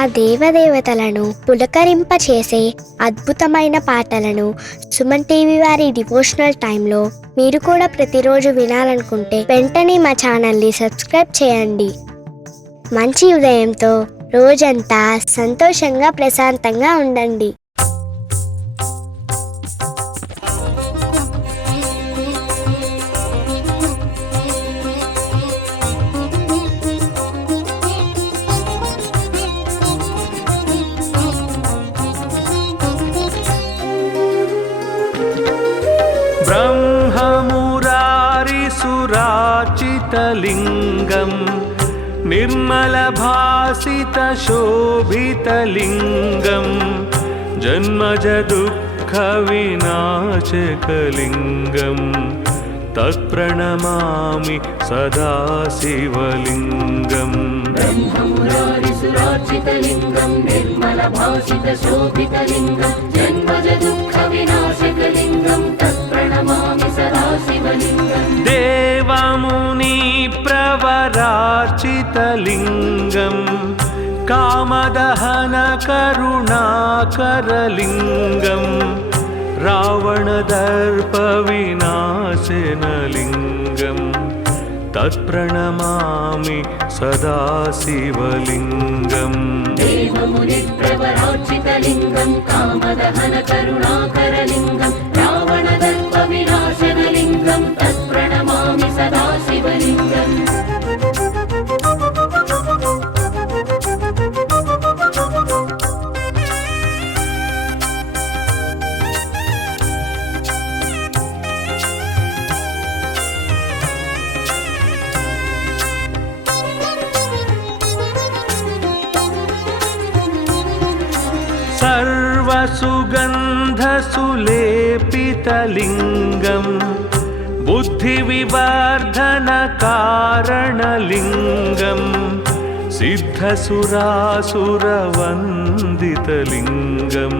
ఆ దేవదేవతలను పులకరింపచేసే అద్భుతమైన పాటలను సుమన్ టీవీ వారి డివోషనల్ టైంలో మీరు కూడా ప్రతిరోజు వినాలనుకుంటే వెంటనే మా ఛానల్ని సబ్స్క్రైబ్ చేయండి. మంచి ఉదయంతో రోజంతా సంతోషంగా ప్రశాంతంగా ఉండండి. ब्रह्ममुरारिसुराचितलिङ्गं निर्मलभासितशोभितलिङ्गं जन्मजदुःखविनाशकलिङ्गं तत्प्रणमामि सदा शिवलिङ्गम्. ब्रह्ममुरारिसुराचितलिङ्गं निर्मलभासितशोभितलिङ्गं जन्मजदुःखविनाशकलिङ्गं तत्प्रणमामि सदा शिवलिङ्गम्. देवमुनिप्रवरार्चितलिङ्गं कामदहनकरुणाकरलिङ्गं रावणदर्पविनाशनलिङ्गं तत्प्रणमामि सदा शिवलिङ्गम्. देवमुनिप्रवरार्चितलिङ्गं कामदहनकरुणाकरलिङ्गं रावणदर्पविनाशनलिङ्गं तत्प्रणमामि सदा शिवलिङ्गम्. सर्वसुगन्धसुलेपितलिङ्गं बुद्धिविवर्धनकारणलिङ्गं सिद्धसुरासुरवन्दितलिङ्गं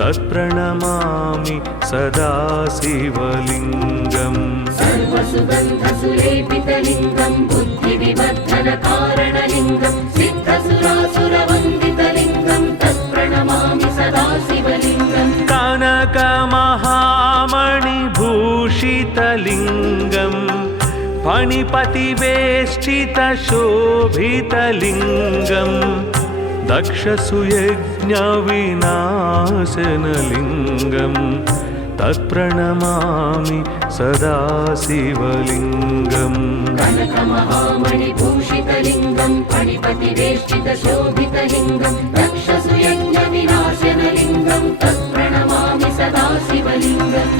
तत्प्रणमामि सदा शिवलिङ्गम्. सर्वसुगन्धसुलेपितलिङ्गं बुद्धिविवर्धनकारणलिङ्गं सिद्धसुरासुरवन्दितलिङ्गं तत्प्रणमामि सदा शिवलिङ्गम्. कनकमहामणिभूषितलिङ्गं फणिपतिवेष्टितशोभितलिङ्गं दक्षसुयज्ञविनाशनलिङ्गं तत्प्रणमामि सदा शिवलिङ्गम्. कनकमहामणिभूषितलिङ्गं फणिपतिवेष्टितशोभितलिङ्गं दक्षसुयज्ञविनाशनलिङ्गं तत्प्रणमामि सदा शिवलिङ्गम्.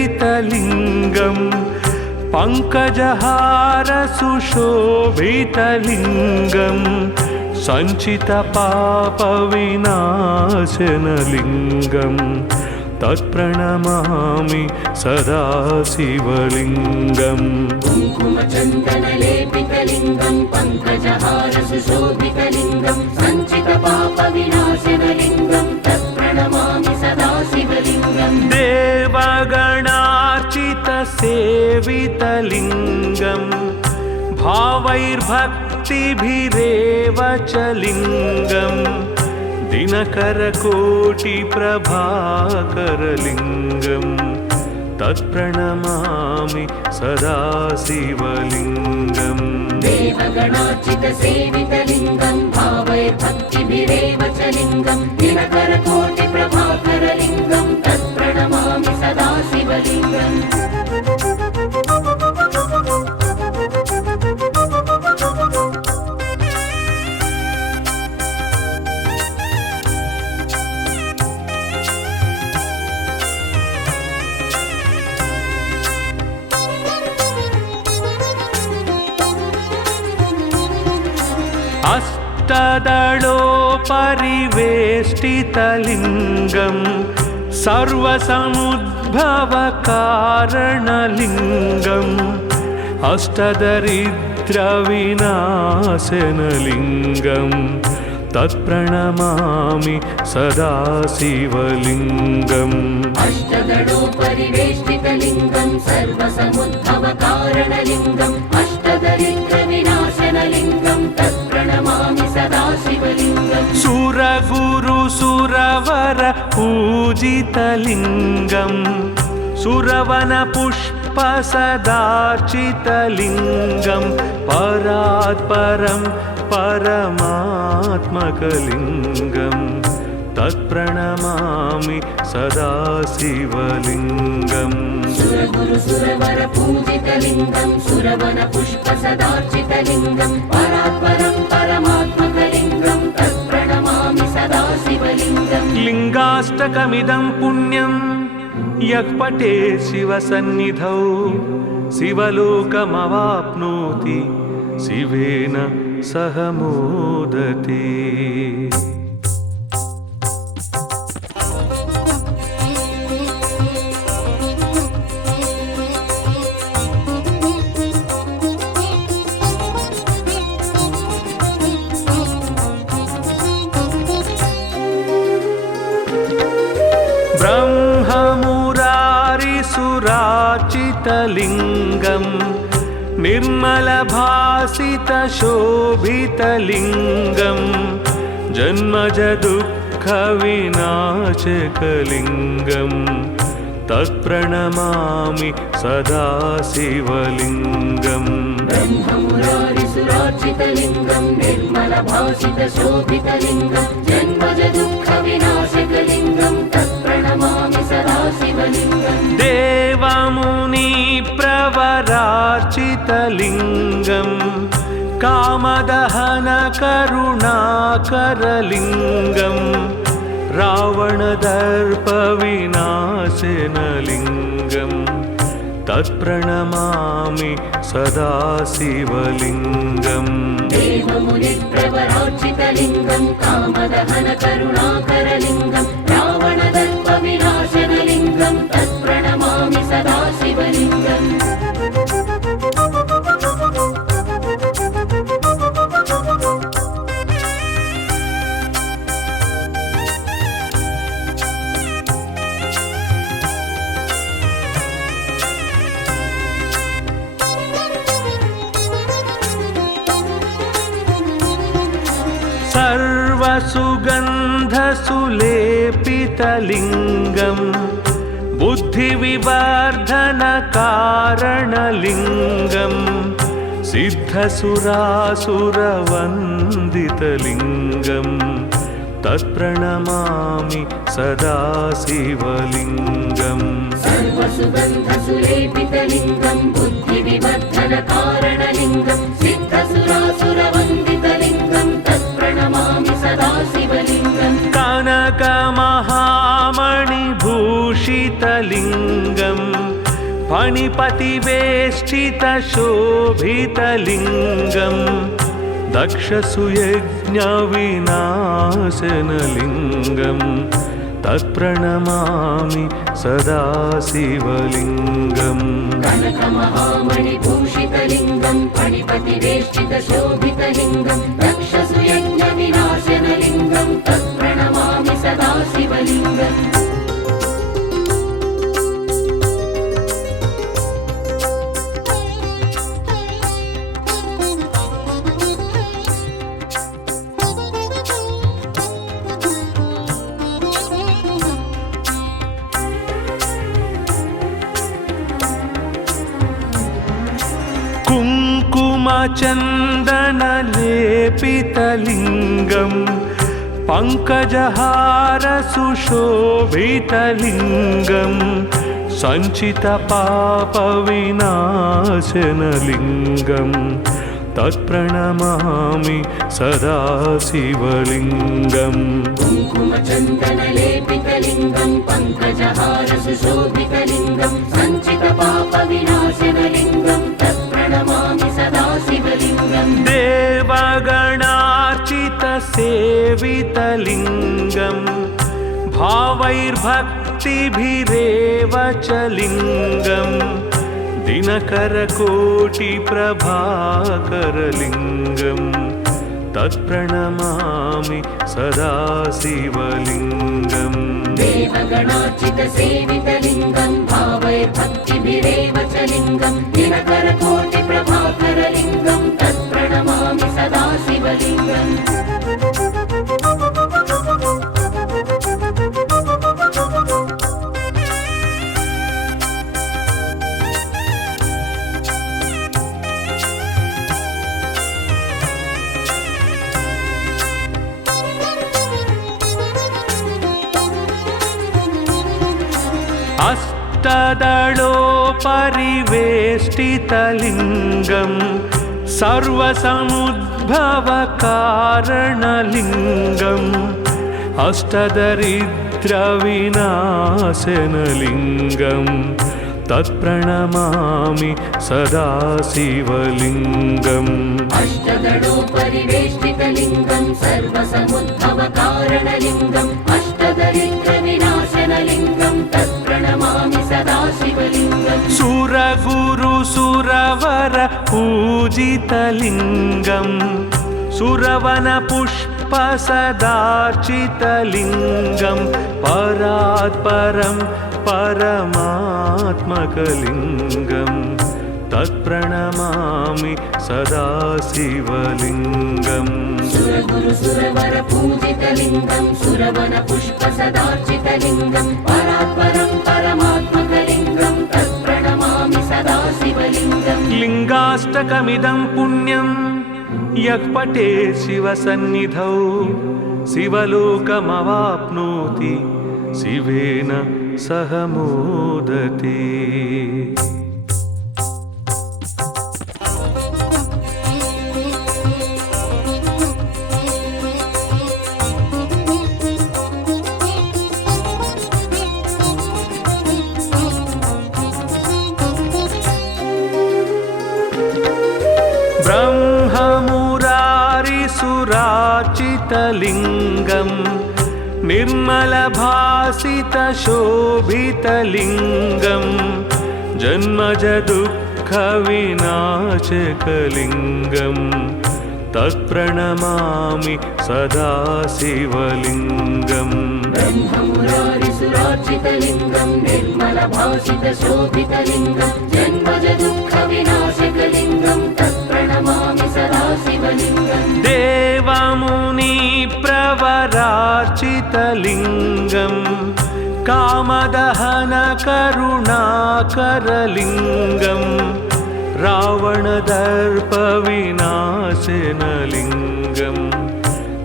कुङ्कुमचन्दनलेपितलिङ्गं पङ्कजहारसुशोभितलिङ्गं सञ्चितपापविनाशनलिङ्गं तत्प्रणमामि सदा शिवलिङ्गम्. कुङ्कुमचन्दनलेपितलिङ्गं पङ्कजहारसुशोभितलिङ्गं सञ्चितपापविनाशनलिङ्गं तत्प्रणमामि सदा शिवलिङ्गम्. देवगणार्चितसेवितलिङ्गं भावैर्भक्तिभिरेव च लिङ्गं दिनकरकोटिप्रभाकरलिङ्गं तत्प्रणमामि सदा शिवलिङ्गम्. देवगणार्चितसेवितलिङ्गं भावैर्भक्तिभिरेव च लिङ्गं दिनकरकोटिप्रभाकरलिङ्गं तत्प्रणमामि सदा शिवलिङ्गम्. अष्टदलोपरिवेष्टितलिङ्गं सर्वसमुद्र उद्भवकारणलिङ्गम् अष्टदरिद्रविनाशनलिङ्गम् तत्प्रणमामि सदा शिवलिङ्गम् अष्टदलोपरिवेष्टितलिङ्गं सर्वसमुद्भवकारणलिङ्गम् अष्टदरिद्रविनाशनलिङ्गं तत्प्रणमामि सदा शिवलिङ्गम् सुरगुरुसुरवर पूजितलिङ्गम् सुरवनपुष्पसदार्चितलिङ्गं परात्परं परमात्मकलिङ्गम् तत्प्रणमामि सदा शिवलिङ्गम् सुरगुरुसुरवर पूजितलिङ्गं सुरवनपुष्पसदार्चितलिङ्गं परात्परं परमात्मकलिङ्गं तत्प्रणमामि सदा शिवलिङ्गम् लिङ्गाष्टकमिदं पुण्यं यः पठे शिवसन्निधौ शिवलोकमवाप्नोति शिवेन सह मोदते। ब्रह्ममुरारिसुरार्चितलिङ्गं निर्मलभासितशोभितलिङ्गं जन्मजदुःखविनाशकलिङ्गं तत्प्रणमामि सदा शिवलिङ्गम् ब्रह्ममुरारिसुरार्चितलिङ्गं निर्मलभासितशोभितलिङ्गं जन्मजदुःखविनाशकलिङ्गं तत्प्रणमामि सदा शिवलिङ्गम् देवमुनिप्रवरार्चितलिङ्गं कामदहनकरुणाकरलिङ्गं रावणदर्पविनाशनलिङ्गं तत्प्रणमामि सदा शिवलिङ्गम् देवमुनिप्रवरार्चितलिङ्गं कामदहनकरुणाकरलिङ्गं रावणदर्पविनाशनलिङ्गं तत्प्रणमामि सदा शिवलिङ्गम् सर्वसुगन्धसुलेपितलिङ्गं बुद्धिविवर्धनकारणलिङ्गं सिद्धसुरासुरवन्दितलिङ्गं तत्प्रणमामि सदा शिवलिङ्गम् सर्वसुगन्धसुलेपितलिङ्गं बुद्धिविवर्धनकारणलिङ्गं सिद्धसुरासुरवन्दितलिङ्गं तत्प्रणमामि सदा शिवलिङ्गम् कनकमहामणिभूषितलिङ्गं फणिपतिवेष्टितशोभितलिङ्गं दक्षसुयज्ञविनाशनलिङ्गं तत्प्रणमामि सदा शिवलिङ्गम् कनकमहामणिभूषितलिङ्गं फणिपतिवेष्टितशोभितलिङ्गं दक्षसुयज्ञविनाशनलिङ्गं तत्प्रणमामि सदा शिवलिङ्गम् कुङ्कुमचन्दनलेपितलिङ्गं पङ्कजहारसुशोभितलिङ्गं सञ्चितपापविनाशनलिङ्गं तत्प्रणमामि सदा शिवलिङ्गम् कुङ्कुमचन्दनलेपितलिङ्गं पङ्कजहारसुशोभितलिङ्गं सञ्चितपापविनाशनलिङ्गं तत्प्रणमामि सदा शिवलिङ्गम् देवगणार्चितसेवितलिङ्गं भावैर्भक्तिभिरेव च लिङ्गं दिनकरकोटिप्रभाकरलिङ्गं तत्प्रणमामि सदा शिवलिङ्गम् देवगणार्चितसेवितलिङ्गं भावैर्भक्तिभिरेव च लिङ्गं दिनकरकोटिप्रभाकरलिङ्गं तत्प्रणमामि सदा शिवलिङ्गम् अष्टदलोपरिवेष्टितलिङ्गं सर्वसमुद्भवकारणलिङ्गम् अष्टदरिद्रविनाशनलिङ्गं तत्प्रणमामि सदा शिवलिङ्गम् अष्टदलोपरिवेष्टितलिङ्गं सर्वसमुद्भवकारणलिङ्गम् अष्टदरिद्रविनाशनलिङ्गं तत्प्रणमामि सदा शिवलिङ्गम् सुरगुरुसुरवर पूजितलिङ्गं सुरवनपुष्पसदार्चितलिङ्गं परात्परं परमात्मकलिङ्गं तत्प्रणमामि सदा शिवलिङ्गम् सुरगुरुसुरवर पूजितलिङ्गं सुरवनपुष्पसदार्चितलिङ्गं परात्परं परमात्मकलिङ्गं तत्प्रणमामि सदा शिवलिङ्गम् लिङ्गाष्टकमिदं पुण्यं यः पठेत् शिवसन्निधौ शिवलोकमवाप्नोति शिवेन सह मोदते। ब्रह्ममुरारिसुरार्चितलिङ्गं निर्मलभासितशोभितलिङ्गं जन्मजदुःखविनाशकलिङ्गं तत्प्रणमामि सदा शिवलिङ्गम् ब्रह्ममुरारिसुरार्चितलिङ्गं निर्मलभासितशोभितलिङ्गं जन्मजदुःखविनाशकलिङ्गं तत्प्रणमामि सदा शिवलिङ्गम् देवमुनिप्रवरार्चितलिङ्गं कामदहनकरुणाकरलिङ्गं रावणदर्पविनाशनलिङ्गं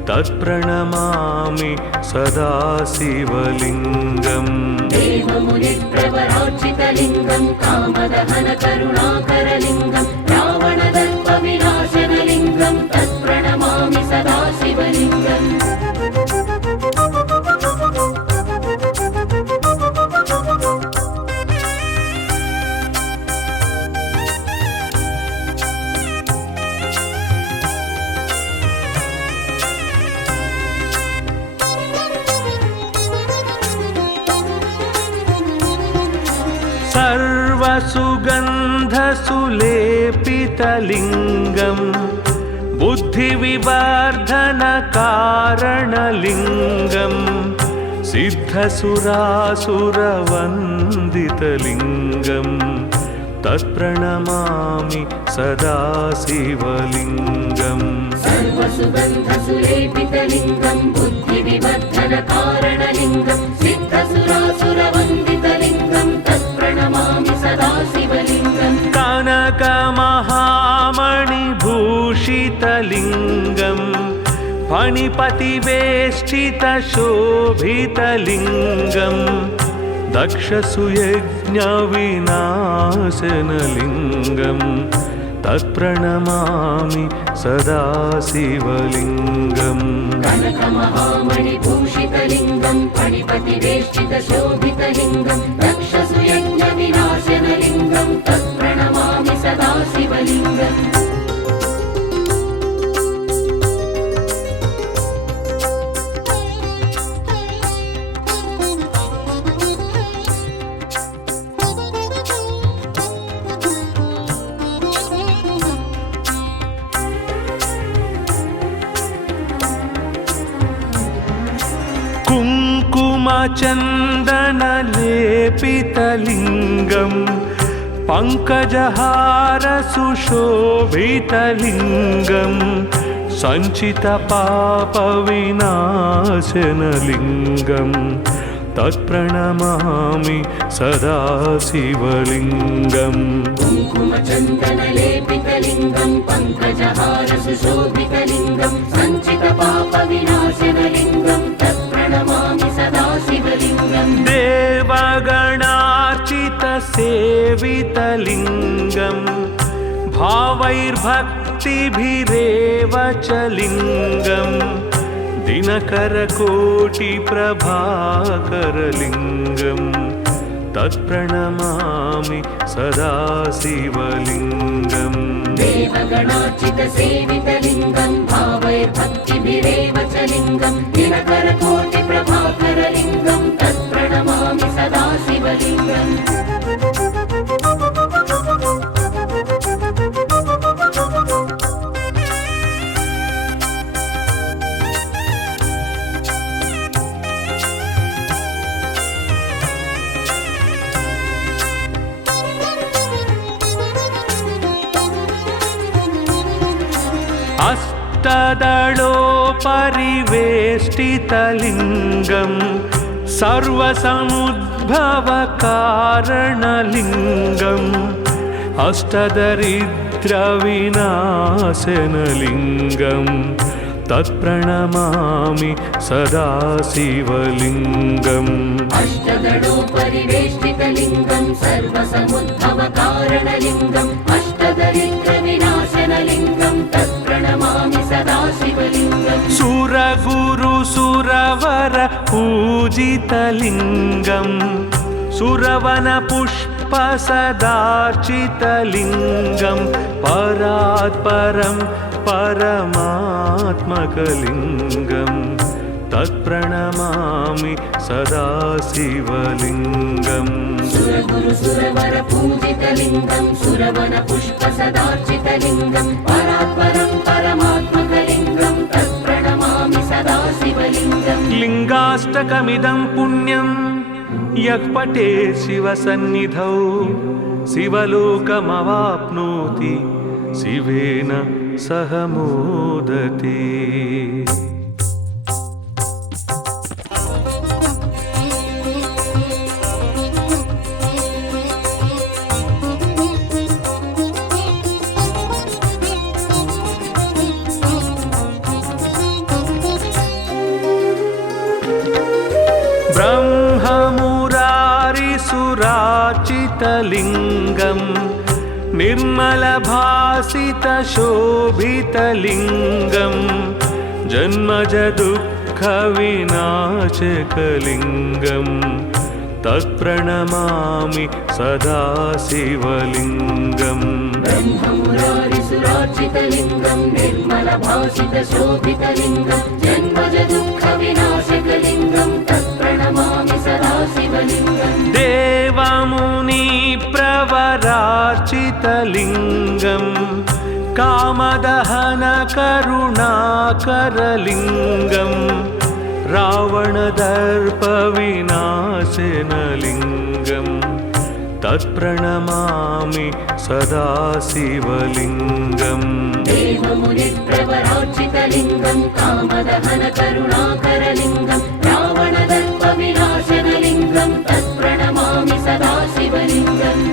तत्प्रणमामि सदा शिवलिङ्गम् देवमुनिप्रवरार्चितलिङ्गं कामदहनकरुणाकरलिङ्गं रावणदर्पविनाशनलिङ्गं तत्प्रणमामि सदा शिवलिङ्गम् सर्वसुगन्धसुलेपितलिङ्गं बुद्धिविवर्धनकारणलिङ्गं सिद्धसुरासुरवन्दितलिङ्गं तत्प्रणमामि सदा शिवलिङ्गम् सर्वसुगन्धसुलेपितलिङ्गं बुद्धिविवर्धनकारणलिङ्गं सिद्धसुरासुरवन्दितलिङ्गं तत्प्रणमामि सदा शिवलिङ्गम् कनकमहामणिभूषितलिङ्गं फणिपतिवेष्टितशोभितलिङ्गं दक्षसुयज्ञविनाशनलिङ्गं तत्प्रणमामि सदा शिवलिङ्गम् कनकमहामणिभूषितलिङ्गं फणिपतिवेष्टितशोभितलिङ्गं दक्षसुयज्ञविनाशनलिङ्गं तत्प्रणमामि सदा शिवलिङ्गम् कुङ्कुमचन्दनलेपितलिङ्गं पङ्कजहारसुशोभितलिङ्गं सञ्चितपापविनाशनलिङ्गं तत्प्रणमामि सदा शिवलिङ्गम् कुङ्कुमचन्दनलेपितलिङ्गं पङ्कजहारसुशोभितलिङ्गं सञ्चितपापविनाशनलिङ्गं तत्प्रणमामि सदा शिवलिङ्गम् देवगणार्चितसेवितलिङ्गं भावैर्भक्तिभिरेव च लिङ्गं दिनकरकोटिप्रभाकरलिङ्गं तत्प्रणमामि सदा शिवलिङ्गम् देवगणार्चितसेवितलिङ्गं भावैर्भक्तिभिरेव च लिङ्गं दिनकरकोटिप्रभाकरलिङ्गं तत्प्रणमामि सदा शिवलिङ्गम् अष्टदलोपरिवेष्टितलिङ्गं सर्वसमुद्भवकारणलिङ्गम् अष्टदरिद्रविनाशनलिङ्गं तत्प्रणमामि सदा शिवलिङ्गम् अष्टदलोपरिवेष्टितलिङ्गं सर्वसमुद्भवकारणलिङ्गम् अष्टदरिद्रविनाशनलिङ्गं तत्प्रणमामि सदा शिवलिङ्गम् सुरगुरुसुरवर पूजितलिङ्गं सुरवनपुष्पसदार्चितलिङ्गं परात्परं परमात्मकलिङ्गं तत्प्रणमामि सदा शिवलिङ्गम् सुरगुरुसुरवरपूजितलिङ्गं सुरवनपुष्पसदार्चितलिङ्गं परात्परं परमात्मकलिङ्गं तत्प्रणमामि सदा शिवलिङ्गम् लिङ्गाष्टकमिदं पुण्यं यः पठे शिवसन्निधौ शिवलोकमवाप्नोति शिवेन सह मोदते। ब्रह्ममुरारिसुरार्चितलिङ्गं निर्मलभासितशोभितलिङ्गं जन्मजदुःखविनाशकलिङ्गं तत्प्रणमामि सदा शिवलिङ्गम् ब्रह्ममुरारिसुरार्चितलिङ्गं निर्मलभासितशोभितलिङ्गं जन्मजदुःखविनाशकलिङ्गं तत्प्रणमामि सदा शिवलिङ्गम् देवमुनिप्रवरार्चितलिङ्गं कामदहनकरुणाकरलिङ्गं रावणदर्पविनाशनलिङ्गं तत्प्रणमामि सदा शिवलिङ्गम् देवमुनिप्रवरार्चितलिङ्गं कामदहनकरुणाकरलिङ्गं रावणदर्पविनाशनलिङ्गं तत्प्रणमामि सदा शिवलिङ्गम्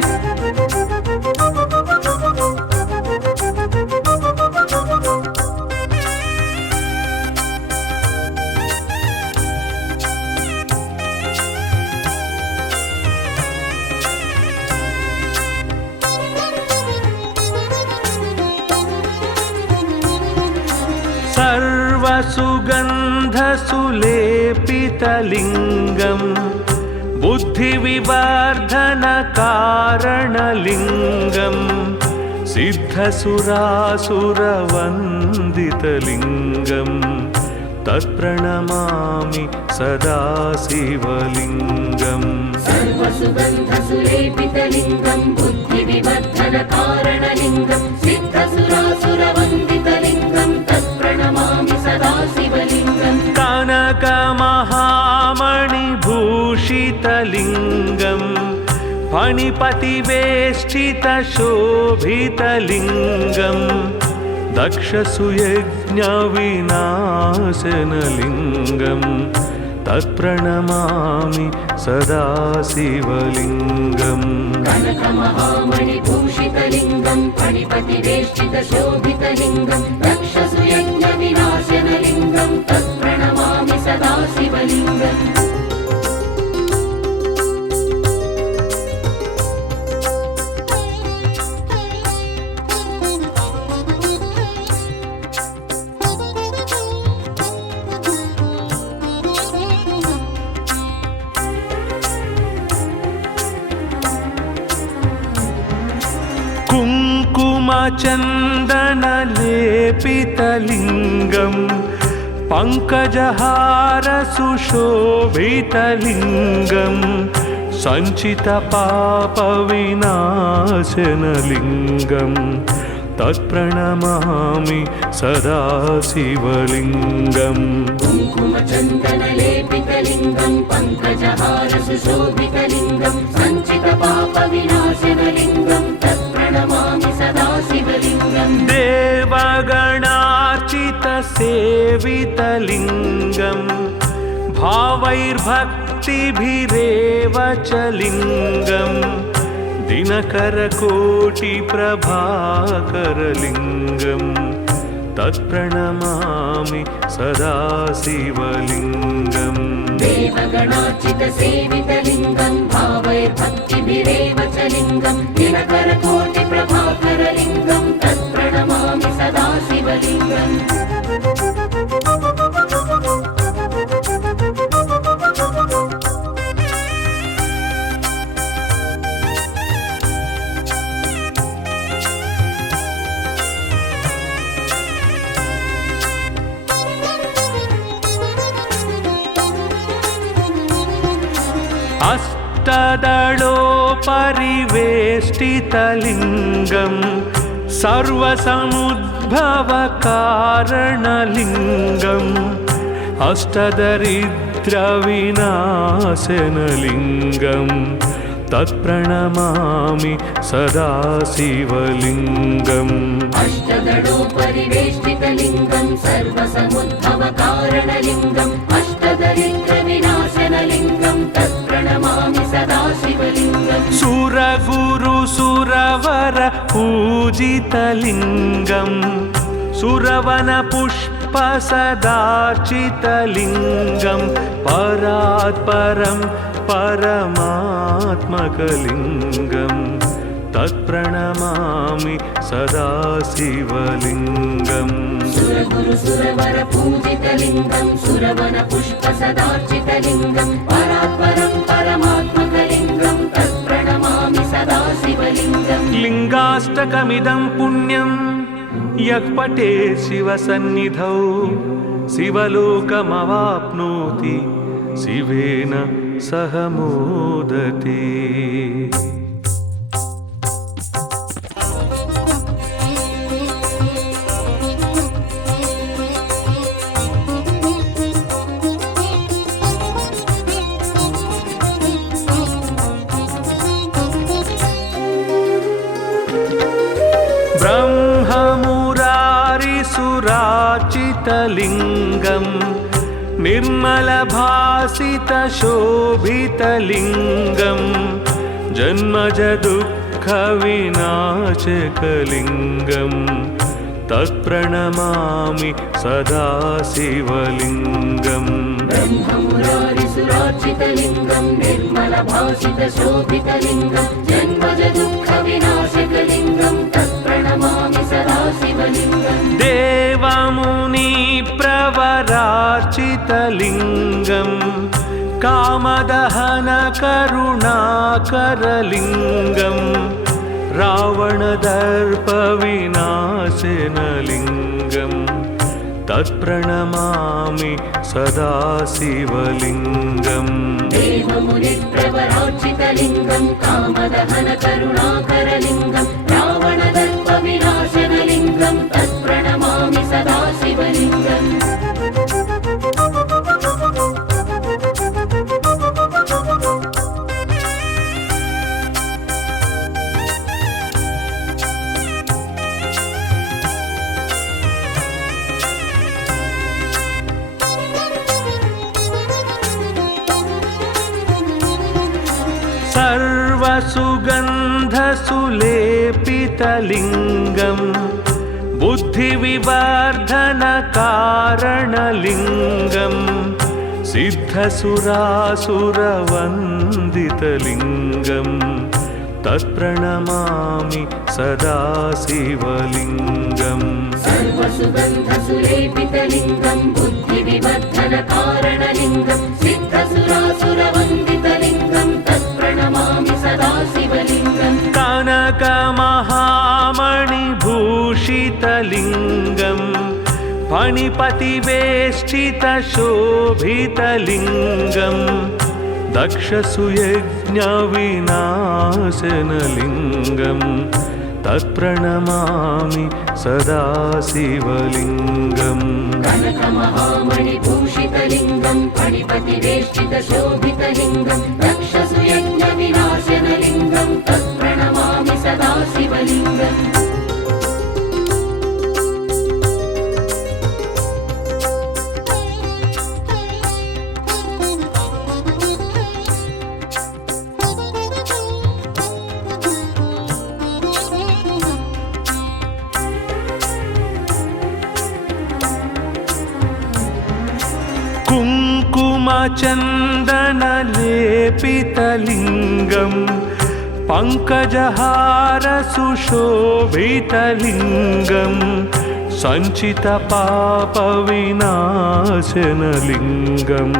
सर्वसुगन्धसुलेपितलिङ्गं बुद्धिविवर्धनकारणलिङ्गं सिद्धसुरासुरवन्दितलिङ्गं तत्प्रणमामि सदा शिवलिङ्गम् सर्वसुगन्धसुलेपितलिङ्गं बुद्धिविवर्धनकारणलिङ्गं सिद्धसुरासुरवन्दितलिङ्गं तत्प्रणमामि सदा शिवलिङ्गम् कनकमहामणिभूषितलिङ्गं विभूषितलिङ्गं फणिपतिवेष्टितशोभितलिङ्गं दक्षसुयज्ञविनाशनलिङ्गं तत्प्रणमामि सदा शिवलिङ्गम् कनकमहामणिभूषितलिङ्गं फणिपतिवेष्टितशोभितलिङ्गं दक्षसुयज्ञविनाशनलिङ्गं तत्प्रणमामि सदा शिवलिङ्गम् कुङ्कुमचन्दनलेपितलिङ्गं पङ्कजहारसुशोभितलिङ्गं सञ्चितपापविनाशनलिङ्गं तत्प्रणमामि सदा शिवलिङ्गम् कुङ्कुमचन्दनलेपितलिङ्गं पङ्कजहारसुशोभितलिङ्गं सञ्चितपापविनाशनलिङ्गं तत्प्रणमामि सदा शिवलिङ्गम् देवगणार्चितसेवितलिङ्गं भावैर्भक्तिभिरेव च लिङ्गं दिनकरकोटिप्रभाकरलिङ्गं तत्प्रणमामि सदा शिवलिङ्गम् देवगणार्चितसेवितलिङ्गं भावैर्भक्तिभिरेव च लिङ्गं दिनकरकोटिप्रभाकरलिङ्गं तत्प्रणमामि सदा शिवलिङ्गम् अष्टदलोपरिवेष्टितलिङ्गं सर्वसमुद्भवकारणलिङ्गम् अष्टदरिद्रविनाशनलिङ्गं तत्प्रणमामि सदा शिवलिङ्गम् अष्टदलोपरिवेष्टितलिङ्गं सर्वसमुद्भवकारणलिङ्गम् अष्टदरिद्रविनाशनलिङ्गं तत्प्रणमामि सदा शिवलिङ्गम् सुरगुरुसुरवर पूजितलिङ्गं सुरवनपुष्पसदार्चितलिङ्गं परात्परं परमात्मकलिङ्गं तत्प्रणमामि सदा शिवलिङ्गम् सुरगुरुसुरवर पूजितलिङ्गं सुरवनपुष्पसदार्चितलिङ्गं परात्परं परमात्मकलिङ्गं तत्प्रणमामि सदा शिवलिङ्गम् लिङ्गाष्टकमिदं पुण्यं यः पठेत् शिवसन्निधौ शिवलोकमवाप्नोति शिवेन सह मोदते। ब्रह्ममुरारिसुरार्चितलिङ्गं निर्मलभासितशोभितलिङ्गं जन्मजदुःखविनाशकलिङ्गं तत्प्रणमामि सदा शिवलिङ्गम् ब्रह्ममुरारिसुरार्चितलिङ्गं निर्मलभासितशोभितलिङ्गं जन्मजदुःखविनाशकलिङ्गं तत्प्रणमामि सदा शिवलिङ्गम् देवमुनिप्रवरार्चितलिङ्गं कामदहनकरुणाकरलिङ्गं रावणदर्पविनाशनलिङ्गं तत्प्रणमामि सदा शिवलिङ्गम् देवमुनिप्रवरार्चितलिङ्गं कामदहनकरुणाकरलिङ्गं रावणदर्पविनाशनलिङ्गं तत्प्रणमामि सदा शिवलिङ्गम् सर्वसुगन्धसुलेपितलिङ्गम् बुद्धिविवर्धनकारणलिङ्गम् सिद्धसुरासुरवन्दितलिङ्गम् तत्प्रणमामि सदा शिवलिङ्गम् सर्वसुगन्धसुलेपितलिङ्गं बुद्धिविवर्धनकारणलिङ्गं सिद्धसुरासुरवन्दितलिङ्गं तत्प्रणमामि सदा शिवलिङ्गम् कनकमहामणिभूषितलिङ्गम् फणिपतिवेष्टितशोभितलिङ्गम् दक्षसुयज्ञविनाशनलिङ्गम् तत्प्रणमामि सदा शिवलिङ्गम् कनकमहामणिभूषितलिङ्गं फणिपतिवेष्टितशोभितलिङ्गं दक्षसुयज्ञविनाशनलिङ्गं तत्प्रणमामि सदा शिवलिङ्गम् कुङ्कुमचन्दनलेपितलिङ्गम् पङ्कजहारसुशोभितलिङ्गम् सञ्चितपापविनाशनलिङ्गम्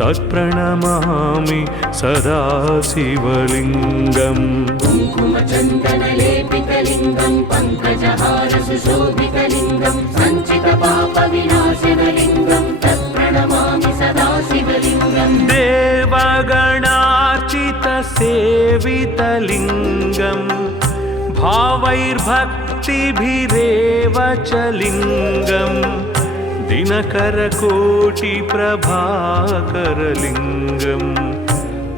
तत्प्रणमामि सदा शिवलिङ्गम् कुङ्कुमचन्दनलेपितलिङ्गं पङ्कजहारसुशोभितलिङ्गं सञ्चितपापविनाशनलिङ्गं तत्प्रणमामि सदा शिवलिङ्गम् देवगणार्चितसेवितलिङ्गम् भावैर्भक्तिभिरेव च लिङ्गम् दिनकरकोटिप्रभाकरलिङ्गम्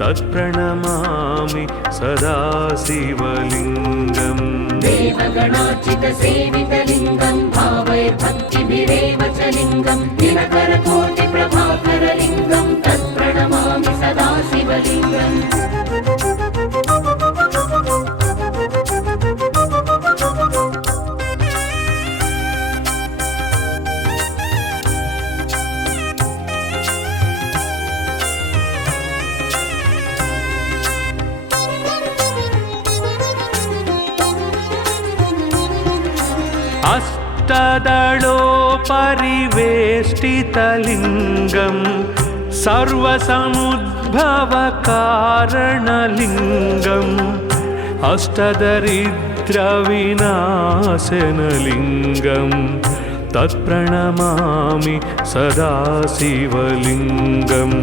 तत्प्रणमामि सदा शिवलिङ्गम् देवगणार्चितसेवितलिङ्गं भावैर्भक्तिभिरेव च लिङ्गं दिनकरकोटिप्रभाकरलिङ्गं तत्प्रणमामि सदा शिवलिङ्गम् अष्टदलोपरिवेष्टितलिङ्गम् सर्वसमुद्भवकारणलिङ्गम् अष्टदरिद्रविनाशनलिङ्गम् तत्प्रणमामि सदा शिवलिङ्गम्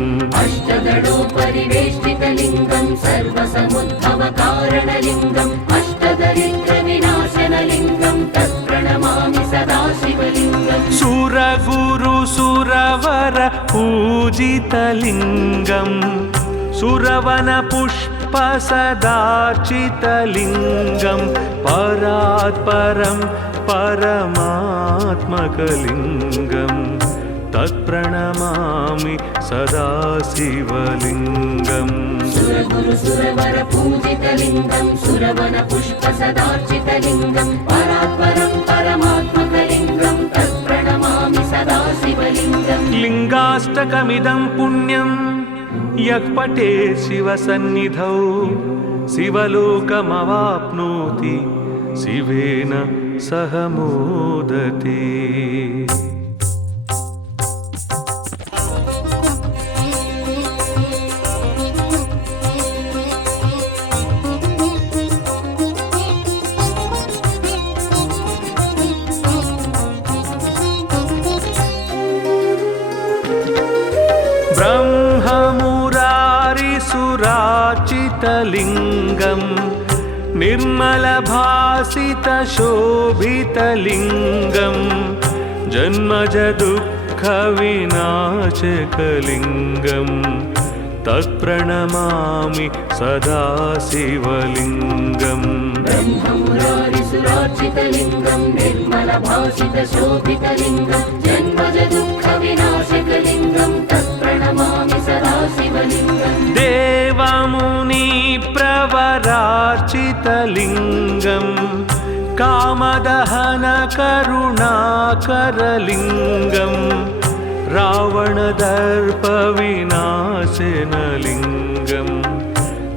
अष्टदलोपरिवेष्टितलिङ्गं सर्वसमुद्भवकारणलिङ्गम् अष्टदरिद्रविनाशनलिङ्गं तत्प्रणमामि सदा शिवलिङ्गम् सुरगुरुसुरवर पूजितलिङ्गम् सुरवनपुष्पसदार्चितलिङ्गम् परात्परं परमात्मकलिङ्गम् तत्प्रणमामि सदा शिवलिङ्गम् सुरगुरुसुरवर पूजितलिङ्गं सुरवनपुष्पसदार्चितलिङ्गं परात्परं परमात्मकलिङ्गं तत्प्रणमामि सदा शिवलिङ्गम् लिङ्गाष्टकमिदं पुण्यं यः पठेत् शिवसन्निधौ शिवलोकमवाप्नोति शिवेन सह मोदते। ब्रह्ममुरारिसुरार्चितलिङ्गम् निर्मलभासितशोभितलिङ्गम् जन्मजदुःखविनाशकलिङ्गम् तत्प्रणमामि सदा शिवलिङ्गम् ब्रह्ममुरारिसुरार्चितलिङ्गं निर्मलभासितशोभितलिङ्गं जन्मजदुःखविनाशकलिङ्गं तत्प्रणमामि सदा शिवलिङ्गम् देवमुनि वीरवरार्चितलिङ्गं कामदहनकरुणाकरलिङ्गं रावणदर्पविनाशनलिङ्गं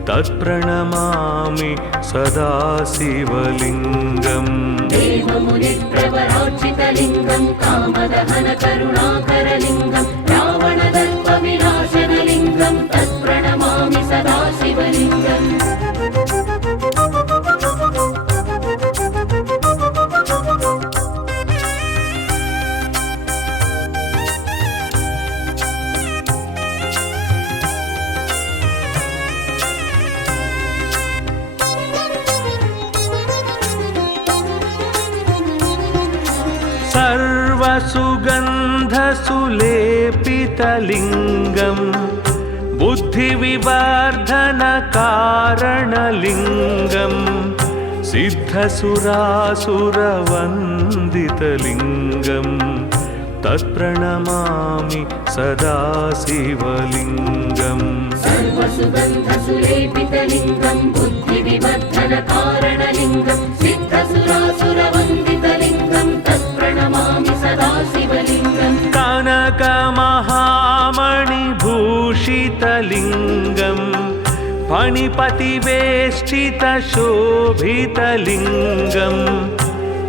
तत्प्रणमामि सदा शिवलिङ्गम् देवमुनिप्रवरार्चितलिङ्गं कामदहनकरुणाकरलिङ्गं रावणदर्पविनाशनलिङ्गं तत्प्रणमामि सदा शिवलिङ्गम् सर्वसुगन्धसुलेपितलिङ्गं बुद्धिविवर्धनकारणलिङ्गं सिद्धसुरासुरवन्दितलिङ्गं तत्प्रणमामि सदा शिवलिङ्गम् सर्वसुगन्धसुलेपितलिङ्गं बुद्धिविवर्धनकारणलिङ्गं सिद्धसुरासुरवन्दितलिङ्गं तत्प्रणमामि सदा शिवलिङ्गम् कनकमहामणिभूषितलिङ्गं फणिपतिवेष्टितशोभितलिङ्गं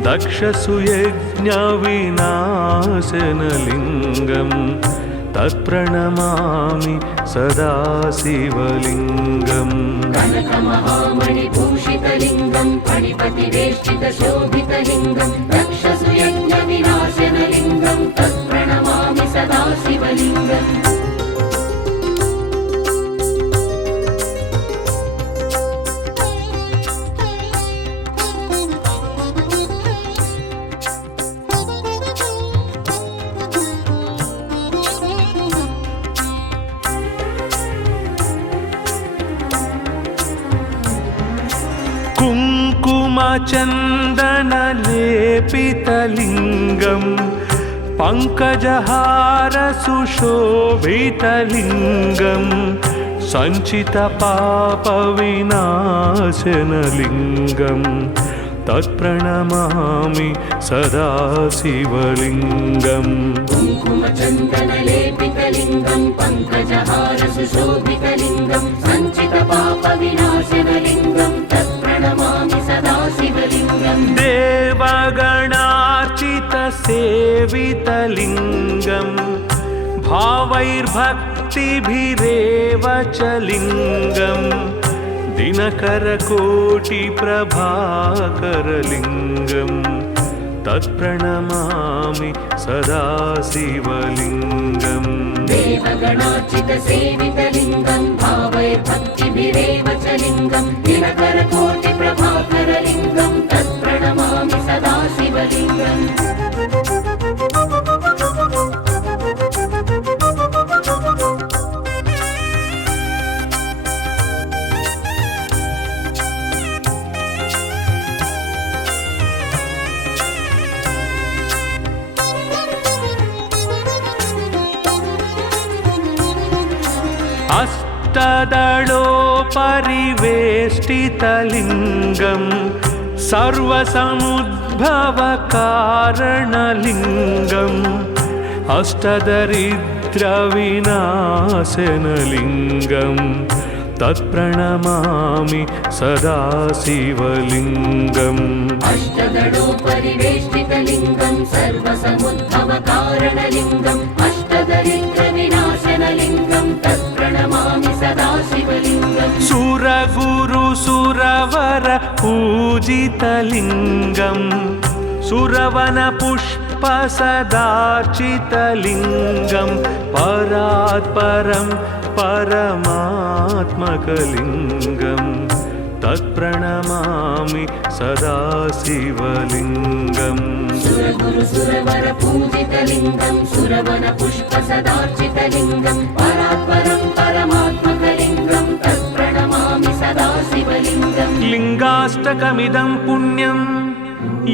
दक्षसुयज्ञविनाशनलिङ्गं तत्प्रणमामि सदा शिवलिङ्गम् कनकमहामणिभूषितलिङ्गं फणिपतिवेष्टितशोभितलिङ्गं दक्षसुयज्ञविनाशनलिङ्गं तत्प्रणमामि सदा शिवलिङ्गम् कुङ्कुमचन्दनलेपितलिङ्गं पङ्कजहारसुशोभितलिङ्गं सञ्चितपापविनाशनलिङ्गं तत्प्रणमामि सदा शिवलिङ्गम् कुङ्कुमचन्दनलेपितलिङ्गं पङ्कजहारसुशोभितलिङ्गं सञ्चितपापविनाशनलिङ्गं तत्प्रणमामि सदा शिवलिङ्गम् देवगणार्चितसेवितलिङ्गं भावैर्भक्तिभिरेव च लिङ्गं दिनकरकोटिप्रभाकरलिङ्गं तत्प्रणमामि सदा शिवलिङ्गम् देवगणार्चितसेवितलिङ्गं भावैर्भक्तिभिरेव च लिङ्गं दिनकरकोटिप्रभाकरलिङ्गं तत्प्रणमामि सदा शिवलिङ्गम् अष्टदलोपरिवेष्टितलिङ्गं सर्वसमुद्भवकारणलिङ्गं अष्टदरिद्रविनाशनलिङ्गं तत्प्रणमामि सदा शिवलिङ्गम् अष्टदलोपरिवेष्टितलिङ्गं सर्वसमुद्भवकारणलिङ्गम् अष्टदरिद्रविनाशनलिङ्गं तत्प्रणमामि सदा शिवलिङ्गम् सुरगुरुसुरवर पूजितलिङ्गं सुरवनपुष्पसदार्चितलिङ्गं परात्परं परमात्मकलिङ्गं तत्प्रणमामि सदा शिवलिङ्गम् सुरगुरुसुरवर पूजितलिङ्गं सुरवनपुष्पसदार्चितलिङ्गं परात्परं परमात्मकलिङ्गं तत्प्रणमामि सदा शिवलिङ्गम् लिङ्गाष्टकमिदं पुण्यं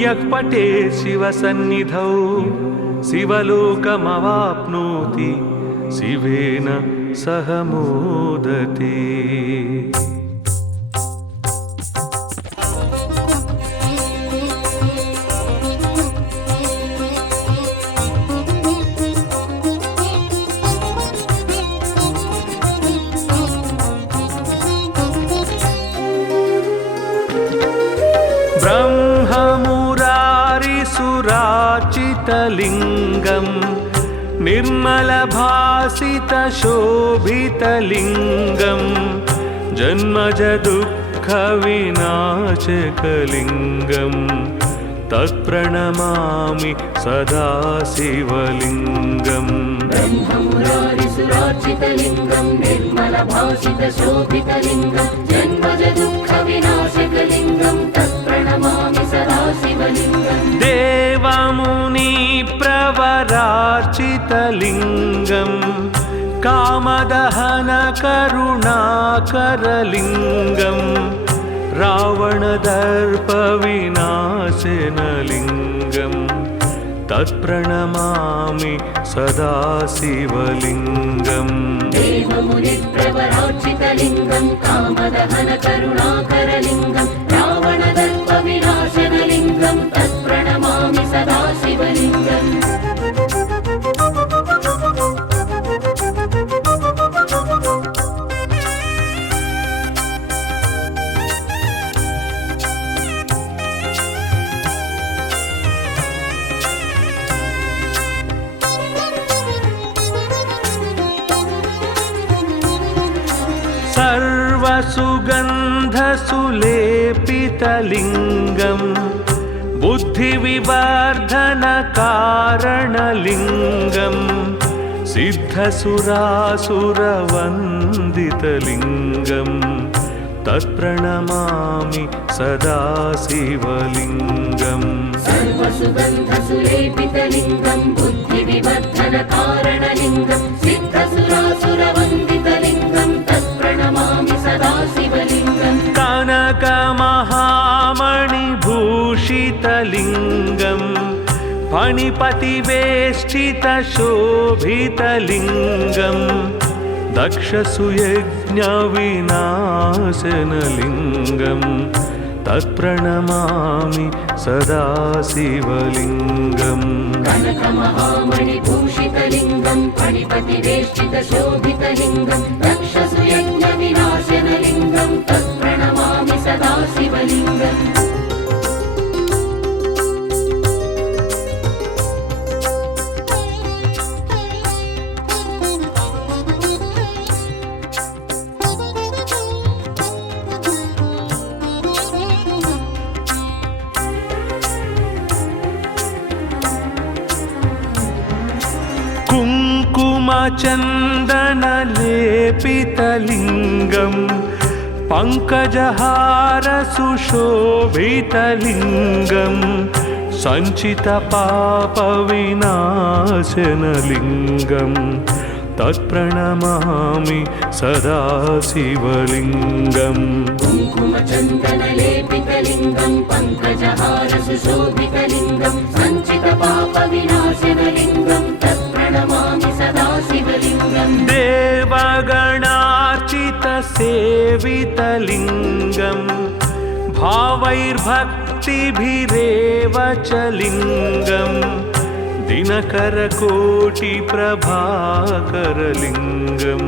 यः पठे शिवसन्निधौ शिवलोकमवाप्नोति शिवेन सह मोदते। सुरासुरवन्दितलिङ्गं निर्मलभासितशोभितलिङ्गं जन्मजदुःखविनाशकलिङ्गं तत्प्रणमामि सदा शिवलिङ्गम् ब्रह्ममुरारिसुरार्चितलिङ्गं निर्मलभासितशोभितलिङ्गं जन्मजदुःखविनाशकलिङ्गं तत्प्रणमामि सदा शिवलिङ्गम् देवमुनिप्रवरार्चितलिङ्गं कामदहनकरुणाकरलिङ्गं रावणदर्पविनाशनलिङ्गं तत्प्रणमामि सदा शिवलिङ्गम् देवमुनिप्रवरार्चितलिङ्गं कामदहनकरुणाकरलिङ्गं रावणदर्पविनाशनलिङ्गं तत्प्रणमामि सदा शिवलिङ्गम् सर्वसुगन्धसुलेपितलिङ्गं बुद्धिविवर्धनकारणलिङ्गं सिद्धसुरासुरवन्दितलिङ्गं तत्प्रणमामि सदा शिवलिङ्गम् सर्वसुगन्धसुलेपितलिङ्गं बुद्धिविवर्धनकारणलिङ्गं सिद्धसुरासुरवन्दितलिङ्गं तत्प्रणमामि सदा शिवलिङ्गम् कनकमहामणिभूषितलिङ्गं फणिपतिवेष्टितशोभितलिङ्गं दक्षसुयज्ञविनाशनलिङ्गं तत्प्रणमामि सदा शिवलिङ्गम् कनकमहामणिभूषितलिङ्गं फणिपतिवेष्टितशोभितलिङ्गं दक्षसुयज्ञविनाशनलिङ्गं तत्प्रणमामि सदा शिवलिङ्गम् कुङ्कुमचन्दनलेपितलिङ्गं पङ्कजहारसुशोभितलिङ्गं सञ्चितपापविनाशनलिङ्गं तत्प्रणमामि सदा शिवलिङ्गम् कुङ्कुमचन्दनलेपितलिङ्गं पङ्कजहारसुशोभितलिङ्गं सञ्चितपापविनाशनलिङ्गं तत्प्रणमामि सदा शिवलिङ्गम् देवगणार्चितसेवितलिङ्गं भावैर्भक्तिभिरेव च लिङ्गं दिनकरकोटिप्रभाकरलिङ्गं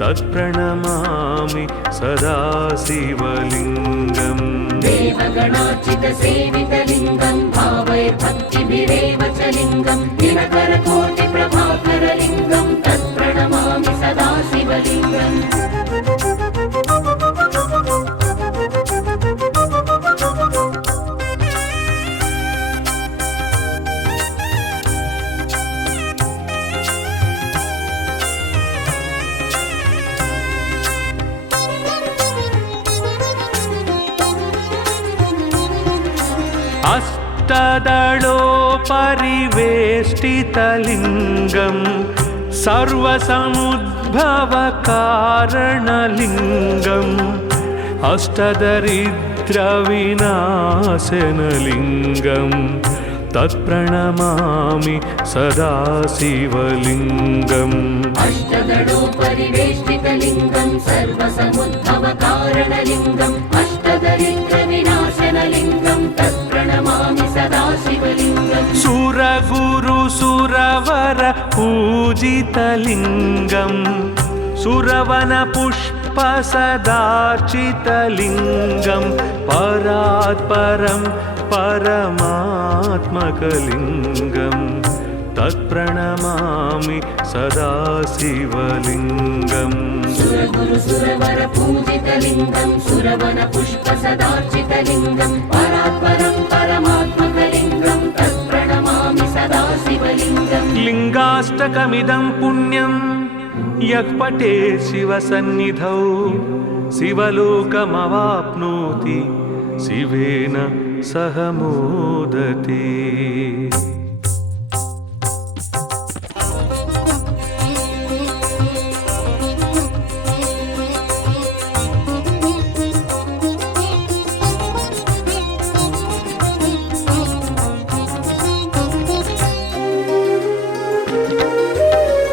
तत्प्रणमामि सदा शिवलिङ्गम् देवगणार्चितसेवितलिङ्गं भावैर्भक्तिभिरेव च लिङ्गं दिनकरकोटिप्रभाकरलिङ्गं तत्प्रणमामि सदा शिवलिङ्गम् अष्टदलोपरिवेष्टितलिङ्गं सर्वसमुद्भवकारणलिङ्गम् अष्टदरिद्रविनाशनलिङ्गं तत्प्रणमामि सदा शिवलिङ्गम् अष्टदलोपरिवेष्टितलिङ्गं सर्वसमुद्भवकारणलिङ्गम् अष्टदरिद्रविनाशनलिङ्गं तत्प्रणमामि सदा शिवलिङ्गम् सुरगुरुसुरवर पूजितलिङ्गं सुरवनपुष्प स्वरूपसदार्चितलिङ्गं परात् परं परमात्मकलिङ्गं तत्प्रणमामि सदा शिवलिङ्गम् सुरगुरु सुरवर पूजितलिङ्गं सुरवन पुष्प सदार्चितलिङ्गं परात्परं परमात्मकलिङ्गं तत्प्रणमामि सदा शिवलिङ्गम् लिङ्गाष्टकमिदं पुण्यं यः पठेत् शिवसन्निधौ शिवलोकमवाप्नोति शिवेन सह मोदते।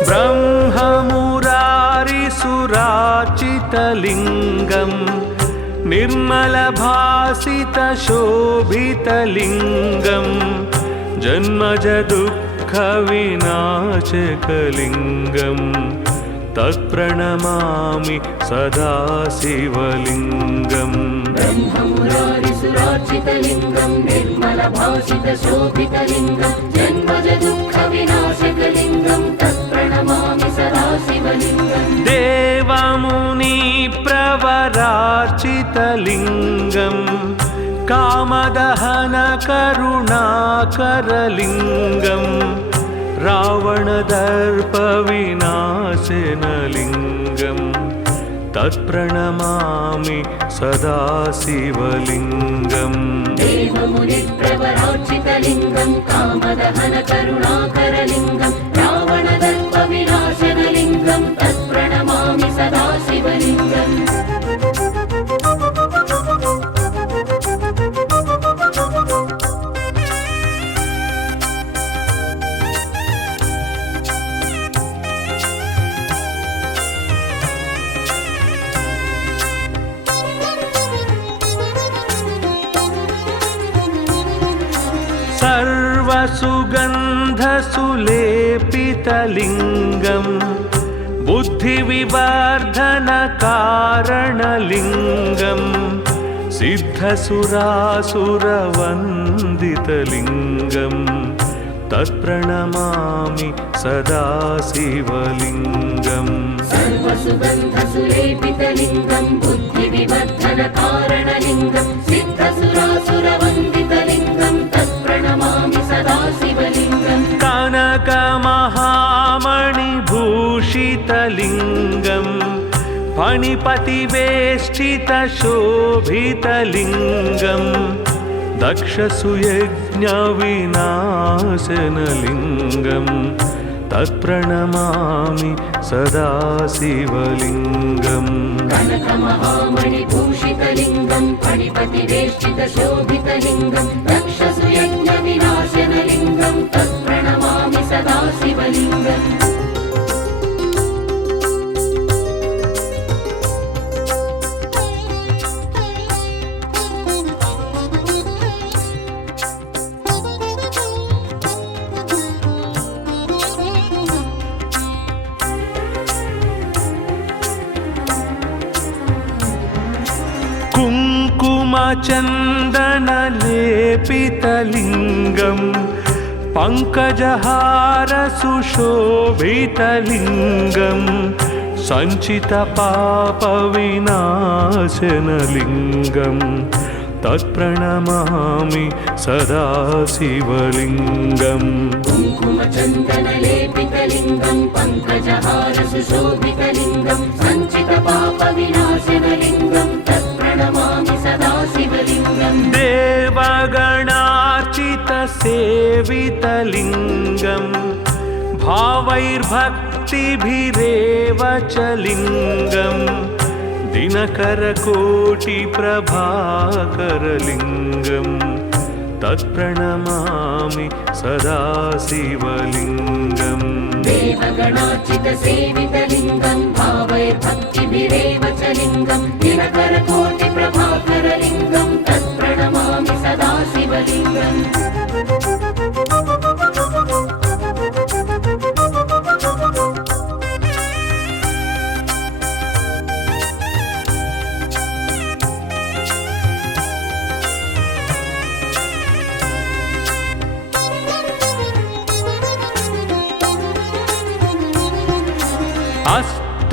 ब्रह्ममुरारिसुरार्चितलिङ्गं निर्मलभासितशोभितलिङ्गं जन्मजदुःखविनाशकलिङ्गं तत्प्रणमामि सदा शिवलिङ्गम् ब्रह्ममुरारिसुरार्चितलिङ्गं निर्मलभासितशोभितलिङ्गं जन्मजदुःखविनाशकलिङ्गं तत्प्रणमामि सदा शिवलिङ्गम् देवमुनिप्रवरार्चितलिङ्गं कामदहनकरुणाकरलिङ्गं रावणदर्पविनाशनलिङ्गं तत्प्रणमामि सदा शिवलिङ्गम् देवमुनिप्रवरार्चितलिङ्गं कामदहनकरुणाकरलिङ्गं रावणदर्पविनाशनलिङ्गं तत्प्रणमामि सदा शिवलिङ्गम् सर्वसुगन्धसुलेपितलिङ्गं बुद्धिविवर्धनकारणलिङ्गं सिद्धसुरासुरवन्दितलिङ्गं तत्प्रणमामि सदा शिवलिङ्गम् सर्वसुगन्धसुलेपितलिङ्गं बुद्धिविवर्धनकारणलिङ्गं सिद्धसुरासुरवन्दितलिङ्गं तत्प्रणमामि सदा शिवलिङ्गम् कनकमहामणिभूषितलिङ्गं फणिपतिवेष्टितशोभितलिङ्गं दक्षसुयज्ञविनाशनलिङ्गं तत्प्रणमामि सदा शिवलिङ्गम् कनकमहामणिभूषितलिङ्गं फणिपतिवेष्टितशोभितलिङ्गं दक्षसुयज्ञविनाशनलिङ्गं तत्प्रणमामि सदा शिवलिङ्गम् कुङ्कुमचन्दनलेपितलिङ्गं पङ्कजहारसुशोभितलिङ्गं सञ्चितपापविनाशनलिङ्गं तत्प्रणमामि सदा शिवलिङ्गम् कुङ्कुमचन्दनलेपितलिङ्गं पङ्कजहारसुशोभितलिङ्गं सञ्चितपापविनाशनलिङ्गं तत्प्रणमामि सदा शिवलिङ्गम् देवगणार्चितसेवितलिङ्गं भावैर्भक्तिभिरेव च लिङ्गं दिनकरकोटिप्रभाकरलिङ्गं तत्प्रणमामि सदा शिवलिङ्गम् देवगणार्चितसेवितलिङ्गं भावैर्भक्तिभिरेव च लिङ्गं दिनकरकोटिप्रभाकरलिङ्गं तत्प्रणमामि सदा शिवलिङ्गम्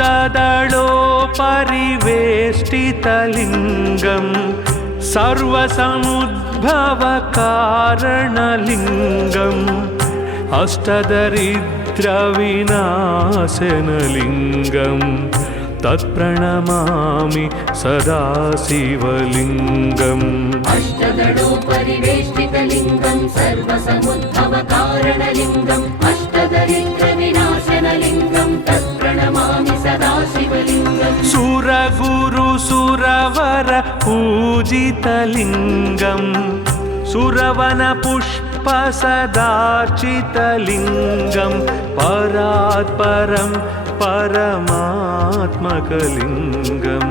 अष्टदलोपरिवेष्टितलिङ्गं सर्वसमुद्भवकारणलिङ्गम् अष्टदरिद्रविनाशनलिङ्गं तत्प्रणमामि सदा शिवलिङ्गम् अष्टदलोपरिवेष्टितलिङ्गं सर्वसमुद्भवकारणलिङ्गम् अष्टदरिद्रविनाशनलिङ्गं तत्प्रणमामि सदा शिवलिङ्गम् सुरगुरुसुरवर पूजितलिङ्गं सुरवनपुष्पसदार्चितलिङ्गं परात्परं परमात्मकलिङ्गं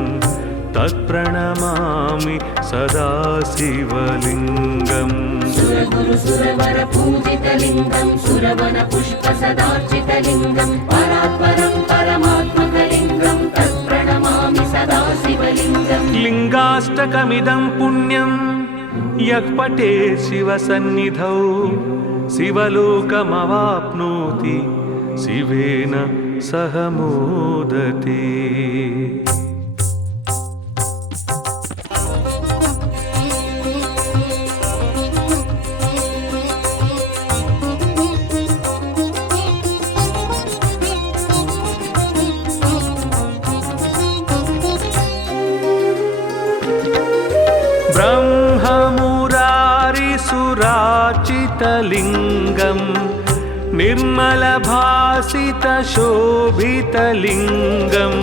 तत्प्रणमामि सदा शिवलिङ्गम् सुरगुरुसुरवर पूजितलिङ्गं सुरवनपुष्पसदार्चितलिङ्गं परात्परं परमात्मकलिङ्गं तत्प्रणमामि सदा शिवलिङ्गम् लिङ्गाष्टकमिदं पुण्यं यः पठे शिवसन्निधौ शिवलोकमवाप्नोति शिवेन सह मोदते। ब्रह्ममुरारिसुरार्चितलिङ्गं निर्मलभासितशोभितलिङ्गं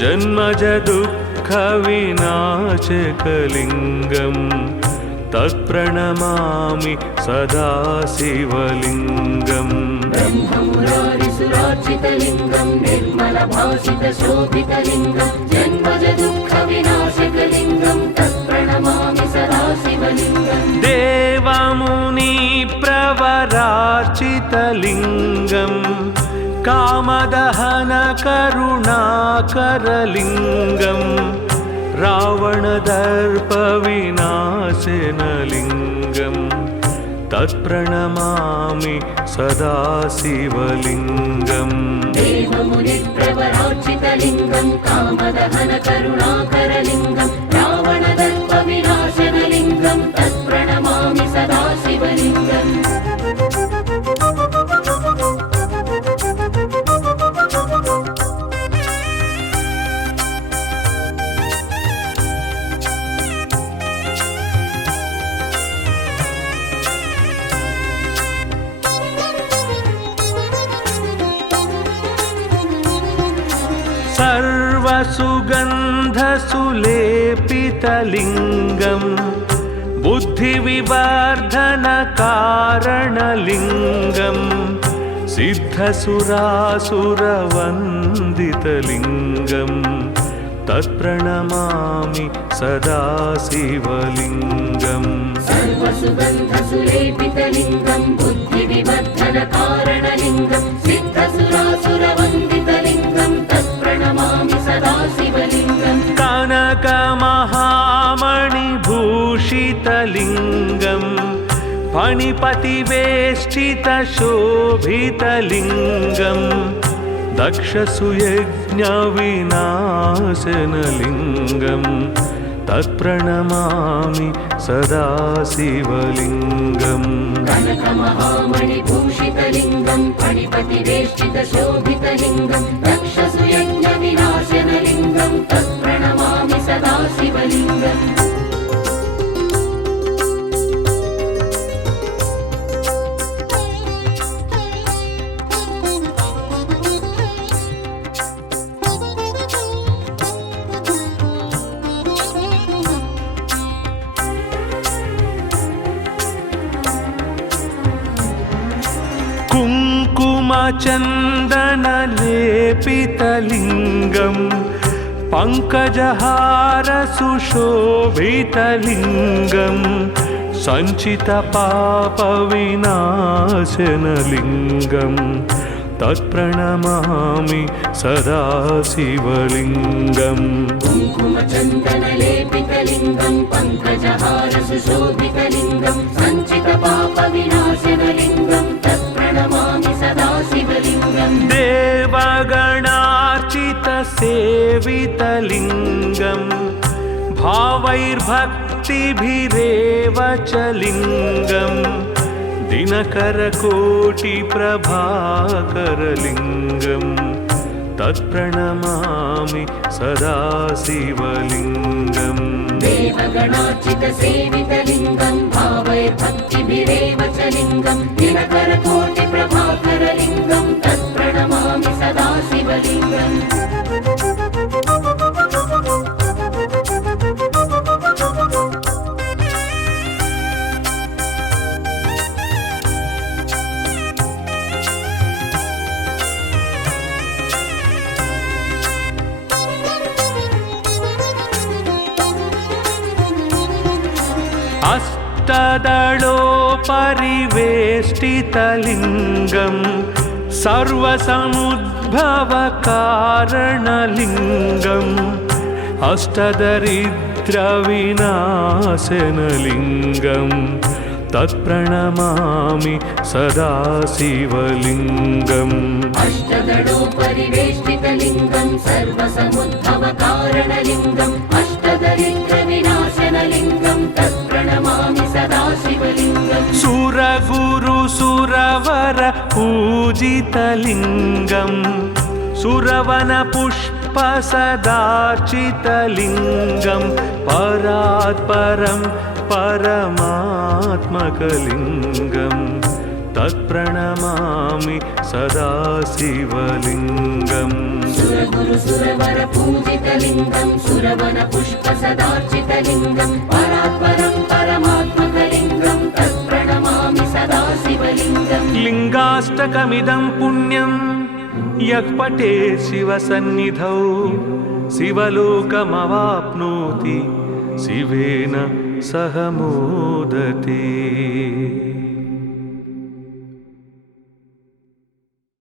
जन्मजदुःखविनाशकलिङ्गं तत्प्रणमामि सदा शिवलिङ्गम् ब्रह्ममुरारिसुरार्चितलिङ्गं निर्मलभासितशोभितलिङ्गं जन्मजदुःखविनाशकलिङ्गं तत्प्रणमामि सदा शिवलिङ्गम् देवमुनिप्रवरार्चितलिङ्गं कामदहनकरुणाकरलिङ्गं रावणदर्पविनाशनलिङ्गं तत्प्रणमामि सदा शिवलिङ्गम् देवमुनिप्रवरार्चितलिङ्गं कामदहनकरुणाकरलिङ्गं रावणदर्पविनाशनलिङ्गं तत्प्रणमामि सदा शिवलिङ्गम् सर्वसुगन्धसुलेपितलिङ्गं बुद्धिविवर्धनकारणलिङ्गं सिद्धसुरासुरवन्दितलिङ्गं तत्प्रणमामि सदा शिवलिङ्गम् सर्वसुगन्धसुलेपितलिङ्गं बुद्धिविवर्धनकारणलिङ्गं सिद्धसुरासुरवन्दितलिङ्गं तत्प्रणमामि सदा शिवलिङ्गम् कनकमहामणिभूषितलिङ्गं फणिपतिवेष्टितशोभितलिङ्गं दक्षसुयज्ञविनाशनलिङ्गं तत्प्रणमामि सदा शिवलिङ्गम् कनकमहामणिभूषितलिङ्गं फणिपतिवेष्टितशोभितलिङ्गं दक्षसुयज्ञविनाशनलिङ्गं तत्प्रणमामि सदा शिवलिङ्गम् कुङ्कुमचन्दनलेपितलिङ्गं पङ्कजहारसुशोभितलिङ्गं सञ्चितपापविनाशनलिङ्गं तत्प्रणमामि सदा शिवलिङ्गम् कुङ्कुमचन्दनलेपितलिङ्गं पङ्कजहारसुशोभितलिङ्गं सञ्चितपापविनाशनलिङ्गं तत्प्रणमामि सदा शिवलिङ्गम् देवगणार्चित सेवितलिङ्गं भावैर्भक्तिभिरेव च लिङ्गं दिनकरकोटिप्रभाकरलिङ्गं तत्प्रणमामि सदा शिवलिङ्गम् देवगणार्चितसेवितलिङ्गं भावैर्भक्तिभिरेव च लिङ्गं दिनकरकोटिप्रभाकरलिङ्गं तत्प्रणमामि सदा शिवलिङ्गम् अष्टदलोपरिवेष्टितलिङ्गं सर्वसमुद्भवकारणलिङ्गम् अष्टदरिद्रविनाशनलिङ्गं तत्प्रणमामि सदा शिवलिङ्गम् अष्टदलोपरिवेष्टितलिङ्गं सर्वसमुद्भवकारणलिङ्गम् अष्टदरिद्रविनाशनलिङ्गं तत्प्रणमामि सदा शिवलिङ्गम् सुरगुरुसुरवर पूजितलिङ्गं सुरवनपुष्पसदार्चितलिङ्गं परात्परं परमात्मकलिङ्गं तत्प्रणमामि सदा शिवलिङ्गम् सुरगुरुसुरवर पूजितलिङ्गं सुरवनपुष्पसदार्चितलिङ्गं परात्परं परमात्मकलिङ्गं तत्प्रणमामि सदा शिवलिङ्गम् लिङ्गाष्टकमिदं पुण्यं यः पठे शिवसन्निधौ शिवलोकमवाप्नोति शिवेन सह मोदते।